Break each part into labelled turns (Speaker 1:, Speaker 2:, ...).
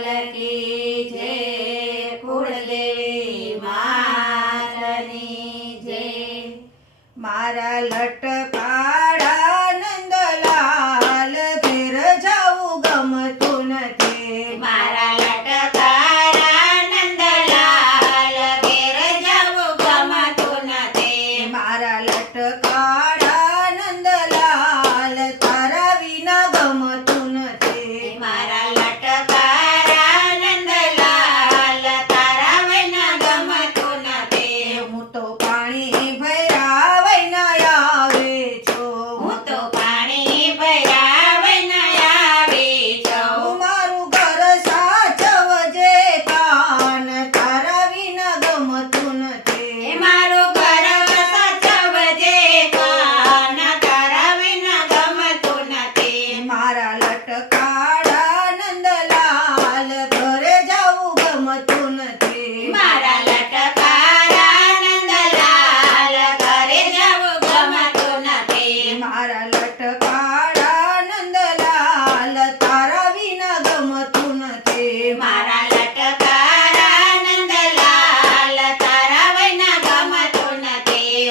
Speaker 1: જે કુળદેવી માતની જે
Speaker 2: મારા
Speaker 1: લટકા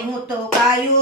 Speaker 2: હું તો ગાયું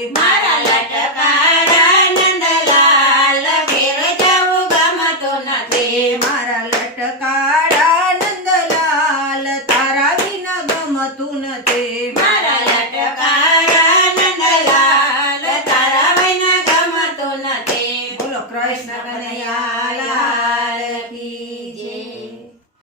Speaker 2: cá